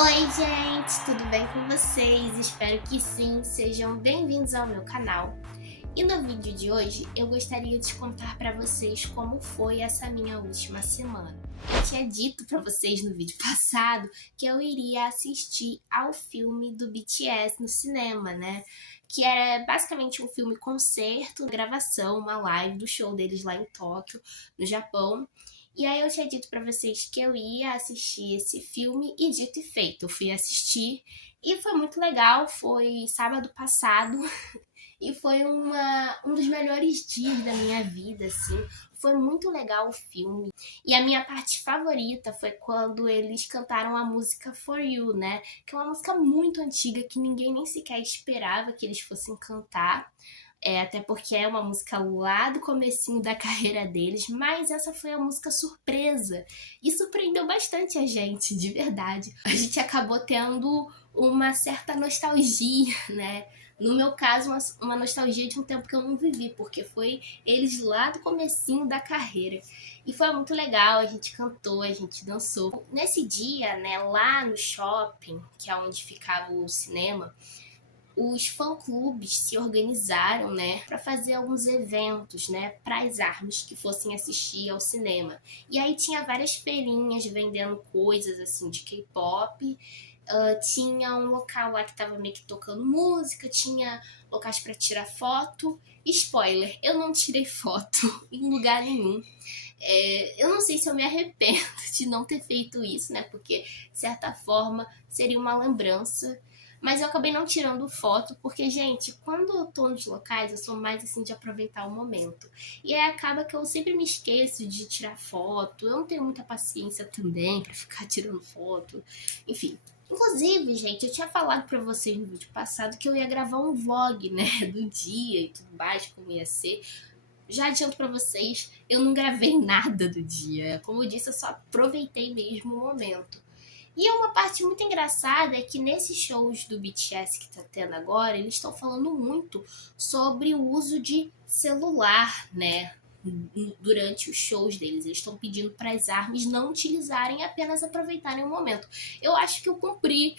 Oi, gente, tudo bem com vocês? Espero que sim, sejam bem-vindos ao meu canal. E no vídeo de hoje eu gostaria de contar para vocês como foi essa minha última semana. Eu tinha dito para vocês no vídeo passado que eu iria assistir ao filme do BTS no cinema, né? Que era basicamente um filme concerto, gravação, uma live do show deles lá em Tóquio, no Japão. E aí eu tinha dito pra vocês que eu ia assistir esse filme e dito e feito, eu fui assistir e foi muito legal, foi sábado passado e foi um dos melhores dias da minha vida, assim. Foi muito legal o filme. E a minha parte favorita foi quando eles cantaram a música For You, né? Que é uma música muito antiga que ninguém nem sequer esperava que eles fossem cantar. Até porque é uma música lá do comecinho da carreira deles, mas essa foi a música surpresa e surpreendeu bastante a gente, de verdade. A gente acabou tendo uma certa nostalgia, né? No meu caso, uma nostalgia de um tempo que eu não vivi, porque foi eles lá do comecinho da carreira. E foi muito legal, a gente cantou, a gente dançou. Nesse dia, né, lá no shopping, que é onde ficava o cinema, os fã-clubes se organizaram, né, para fazer alguns eventos, né, para as armas que fossem assistir ao cinema. E aí tinha várias feirinhas vendendo coisas assim de K-pop. Tinha um local lá que tava meio que tocando música, tinha locais para tirar foto. Spoiler, eu não tirei foto em lugar nenhum. Eu não sei se eu me arrependo de não ter feito isso, né? Porque, de certa forma, seria uma lembrança. Mas eu acabei não tirando foto, porque, gente, quando eu tô nos locais, eu sou mais assim de aproveitar o momento. E aí acaba que eu sempre me esqueço de tirar foto. Eu não tenho muita paciência também pra ficar tirando foto. Enfim. Inclusive, gente, eu tinha falado pra vocês no vídeo passado que eu ia gravar um vlog, né, do dia e tudo mais, como ia ser. Já adianto pra vocês, eu não gravei nada do dia. Como eu disse, eu só aproveitei mesmo o momento. E uma parte muito engraçada é que nesses shows do BTS que tá tendo agora, eles estão falando muito sobre o uso de celular, né? Durante os shows deles. Eles estão pedindo para as armas não utilizarem, apenas aproveitarem o momento. Eu acho que eu cumpri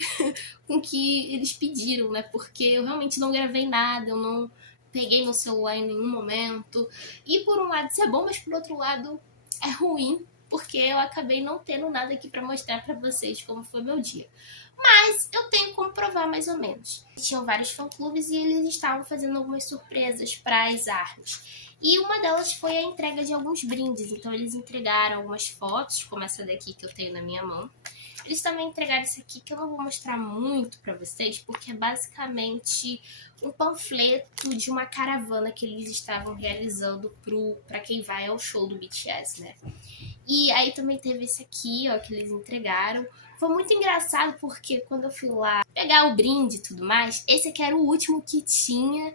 com o que eles pediram, né? Porque eu realmente não gravei nada, eu não peguei meu celular em nenhum momento. E por um lado isso é bom, mas por outro lado é ruim, porque eu acabei não tendo nada aqui para mostrar para vocês como foi meu dia. Mas eu tenho como provar mais ou menos. Tinham vários fã-clubes e eles estavam fazendo algumas surpresas para as armas. E uma delas foi a entrega de alguns brindes. Então eles entregaram algumas fotos, como essa daqui que eu tenho na minha mão. Eles também entregaram isso aqui que eu não vou mostrar muito para vocês, porque é basicamente um panfleto de uma caravana que eles estavam realizando para quem vai ao show do BTS, né? E aí também teve esse aqui, ó, que eles entregaram. Foi muito engraçado porque quando eu fui lá pegar o brinde e tudo mais, esse aqui era o último que tinha.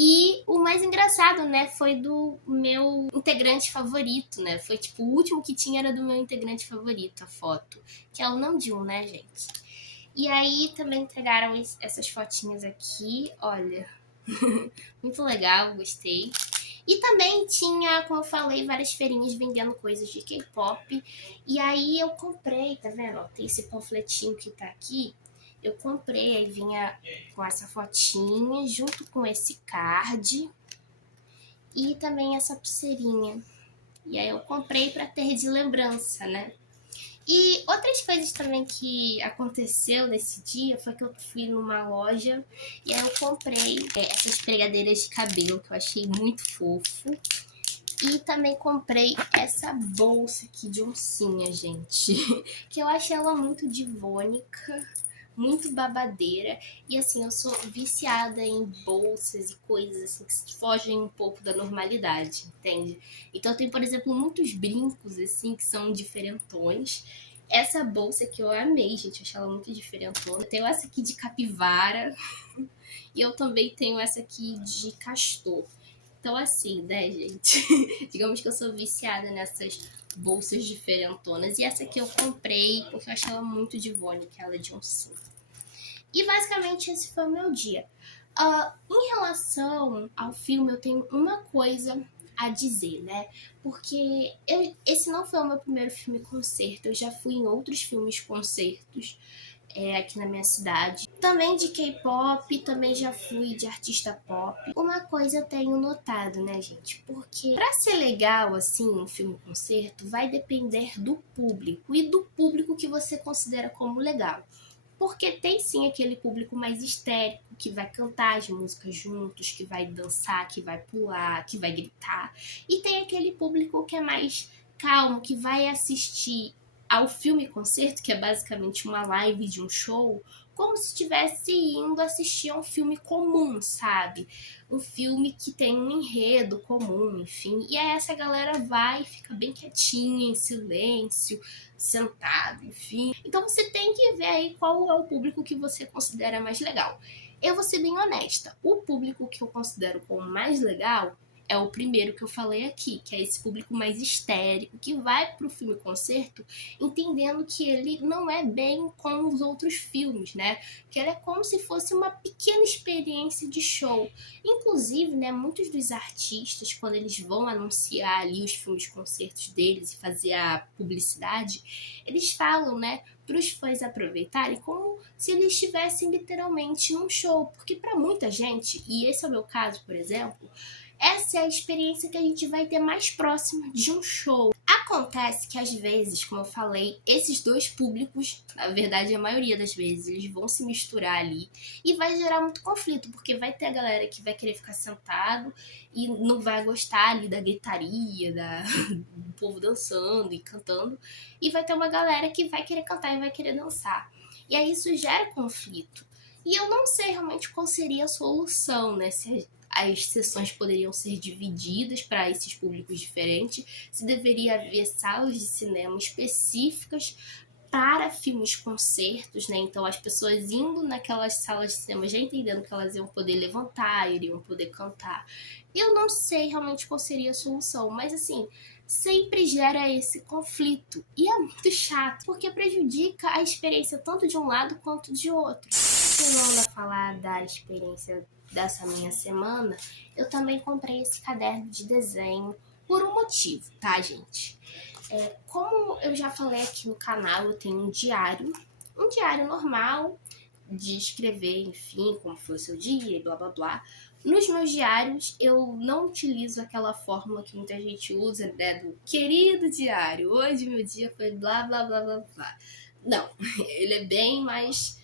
E o mais engraçado, né, foi do meu integrante favorito, né? Foi tipo, o último que tinha era do meu integrante favorito, a foto. Que é o Namjoon, né, gente? E aí também entregaram essas fotinhas aqui, olha. Muito legal, gostei. E também tinha, como eu falei, várias feirinhas vendendo coisas de K-pop. E aí eu comprei, tá vendo? Ó, tem esse panfletinho que tá aqui. Eu comprei, aí vinha com essa fotinha, junto com esse card e também essa pulseirinha. E aí eu comprei pra ter de lembrança, né? E outras coisas também que aconteceu nesse dia foi que eu fui numa loja e aí eu comprei essas pregadeiras de cabelo que eu achei muito fofo. E também comprei essa bolsa aqui de oncinha, gente. Que eu achei ela muito divônica, muito babadeira. E assim, eu sou viciada em bolsas e coisas assim que fogem um pouco da normalidade, entende? Então tem, por exemplo, muitos brincos assim que são diferentões. Essa bolsa que eu amei, gente, eu achei ela muito diferentona. Eu tenho essa aqui de capivara e eu também tenho essa aqui de castor. Então, assim, né, gente? Digamos que eu sou viciada nessas bolsas diferentonas. E essa aqui eu comprei porque eu achei ela muito divônica, ela é de oncinha. E basicamente esse foi o meu dia. Em relação ao filme, eu tenho uma coisa a dizer, né? Porque esse não foi o meu primeiro filme concerto. Eu já fui em outros filmes concertos. aqui na minha cidade. Também de K-pop, também já fui de artista pop. Uma coisa eu tenho notado, né, gente? Porque pra ser legal, assim, um filme-concerto, vai depender do público e do público que você considera como legal. Porque tem sim aquele público mais histérico, que vai cantar as músicas juntos, que vai dançar, que vai pular, que vai gritar. E tem aquele público que é mais calmo, que vai assistir ao filme-concerto, que é basicamente uma live de um show, como se estivesse indo assistir a um filme comum, sabe? Um filme que tem um enredo comum, enfim. E aí essa galera vai, fica bem quietinha, em silêncio, sentado, enfim. Então você tem que ver aí qual é o público que você considera mais legal. Eu vou ser bem honesta, o público que eu considero como mais legal é o primeiro que eu falei aqui, que é esse público mais histérico, que vai pro filme-concerto entendendo que ele não é bem como os outros filmes, né? Que ele é como se fosse uma pequena experiência de show. Inclusive, né, muitos dos artistas, quando eles vão anunciar ali os filmes-concertos deles e fazer a publicidade, eles falam, né, para os fãs aproveitarem como se eles estivessem literalmente num show. Porque para muita gente, e esse é o meu caso, por exemplo, essa é a experiência que a gente vai ter mais próxima de um show. Acontece que às vezes, como eu falei, esses dois públicos, na verdade a maioria das vezes, eles vão se misturar ali e vai gerar muito conflito, porque vai ter a galera que vai querer ficar sentado e não vai gostar ali da gritaria, do povo dançando e cantando, e vai ter uma galera que vai querer cantar e vai querer dançar. E aí isso gera conflito. E eu não sei realmente qual seria a solução, né? Se as sessões poderiam ser divididas para esses públicos diferentes, se deveria haver salas de cinema específicas para filmes concertos, né? Então as pessoas indo naquelas salas de cinema já entendendo que elas iam poder levantar, iriam poder cantar. Eu não sei realmente qual seria a solução, mas assim, sempre gera esse conflito. E é muito chato, porque prejudica a experiência tanto de um lado quanto de outro. Continuando a falar da experiência dessa minha semana, eu também comprei esse caderno de desenho por um motivo, tá, gente? Como eu já falei aqui no canal, eu tenho um diário normal de escrever, enfim, como foi o seu dia e blá blá blá. Nos meus diários, eu não utilizo aquela fórmula que muita gente usa, né, do querido diário, hoje meu dia foi blá blá blá blá blá. Não, ele é bem mais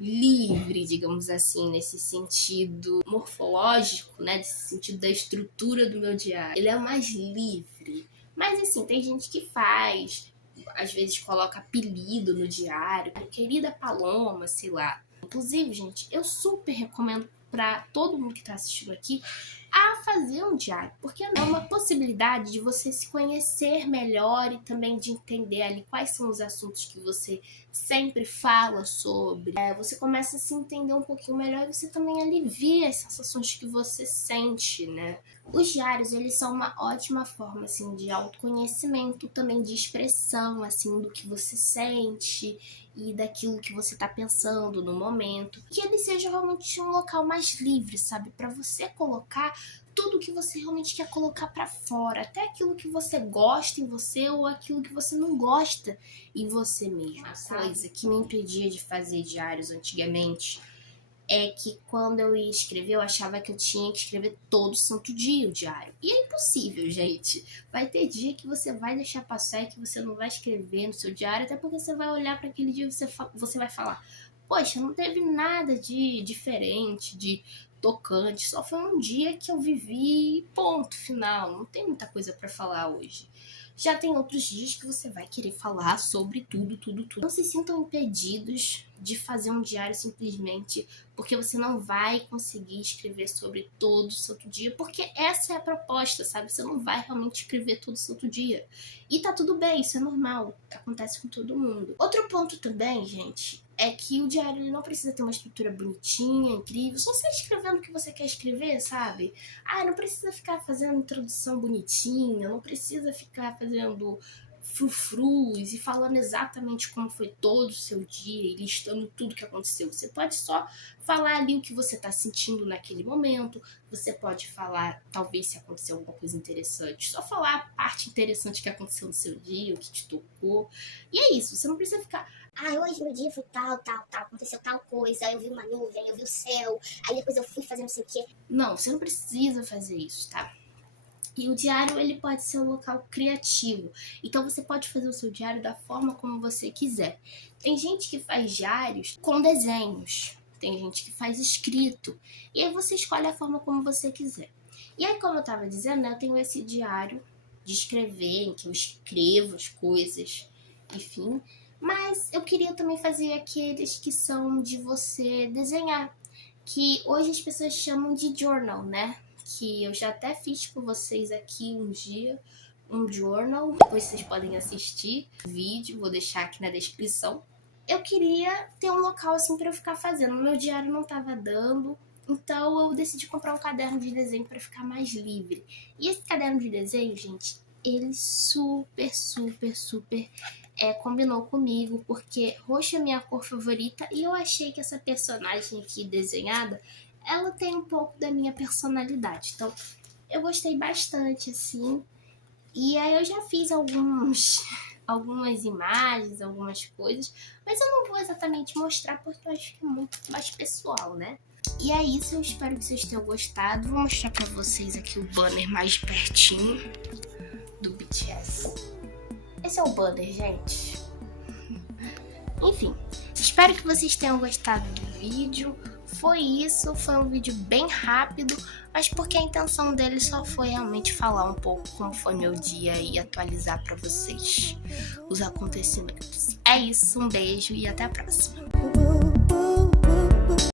livre, digamos assim, nesse sentido morfológico, né, nesse sentido da estrutura do meu diário. Ele é mais livre. Mas assim, tem gente que faz, às vezes coloca apelido no diário, querida Paloma, sei lá. Inclusive, gente, eu super recomendo para todo mundo que está assistindo aqui a fazer um diário, porque é uma possibilidade de você se conhecer melhor e também de entender ali quais são os assuntos que você sempre fala sobre. Você começa a se entender um pouquinho melhor e você também alivia as sensações que você sente, né? Os diários, eles são uma ótima forma, assim, de autoconhecimento, também de expressão, assim, do que você sente e daquilo que você tá pensando no momento. Que ele seja realmente um local mais livre, sabe? Para você colocar tudo que você realmente quer colocar para fora, até aquilo que você gosta em você ou aquilo que você não gosta em você mesmo. Uma coisa que me impedia de fazer diários antigamente é que quando eu ia escrever, eu achava que eu tinha que escrever todo santo dia o diário. E é impossível, gente. Vai ter dia que você vai deixar passar e que você não vai escrever no seu diário, até porque você vai olhar para aquele dia e você vai falar: poxa, não teve nada de diferente, de tocante, só foi um dia que eu vivi, ponto final. Não tem muita coisa para falar hoje. Já tem outros dias que você vai querer falar sobre tudo, tudo, tudo. Não se sintam impedidos de fazer um diário simplesmente porque você não vai conseguir escrever sobre todo santo dia, porque essa é a proposta, sabe? Você não vai realmente escrever todo santo dia. E tá tudo bem, isso é normal, acontece com todo mundo. Outro ponto também, gente, é que o diário ele não precisa ter uma estrutura bonitinha, incrível, só você escrevendo o que você quer escrever, sabe? Não precisa ficar fazendo introdução bonitinha, não precisa ficar fazendo frufrus e falando exatamente como foi todo o seu dia e listando tudo que aconteceu. Você pode só falar ali o que você está sentindo naquele momento, você pode falar talvez se aconteceu alguma coisa interessante, só falar a parte interessante que aconteceu no seu dia, o que te tocou. E é isso, você não precisa ficar: hoje meu dia foi tal, aconteceu tal coisa, eu vi uma nuvem, eu vi o céu, aí depois eu fui fazer não sei o quê. Não, você não precisa fazer isso, tá? E o diário, ele pode ser um local criativo. Então você pode fazer o seu diário da forma como você quiser. Tem gente que faz diários com desenhos, tem gente que faz escrito. E aí você escolhe a forma como você quiser. E aí, como eu estava dizendo, né, eu tenho esse diário de escrever, em que eu escrevo as coisas, enfim. Mas eu queria também fazer aqueles que são de você desenhar, que hoje as pessoas chamam de journal, né? Que eu já até fiz com vocês aqui um dia, um journal, depois vocês podem assistir o vídeo, vou deixar aqui na descrição. Eu queria ter um local assim para eu ficar fazendo, meu diário não estava dando, então eu decidi comprar um caderno de desenho para ficar mais livre. E esse caderno de desenho, gente, ele super combinou comigo, porque roxo é minha cor favorita e eu achei que essa personagem aqui desenhada, ela tem um pouco da minha personalidade. Então, eu gostei bastante, assim. E aí eu já fiz algumas imagens, algumas coisas, mas eu não vou exatamente mostrar porque eu acho que é muito mais pessoal, né? E é isso, eu espero que vocês tenham gostado. Vou mostrar pra vocês aqui o banner mais pertinho do BTS. Esse é o banner, gente. Enfim, espero que vocês tenham gostado do vídeo. Foi isso, foi um vídeo bem rápido, mas porque a intenção dele só foi realmente falar um pouco como foi meu dia e atualizar para vocês os acontecimentos. É isso, um beijo e até a próxima.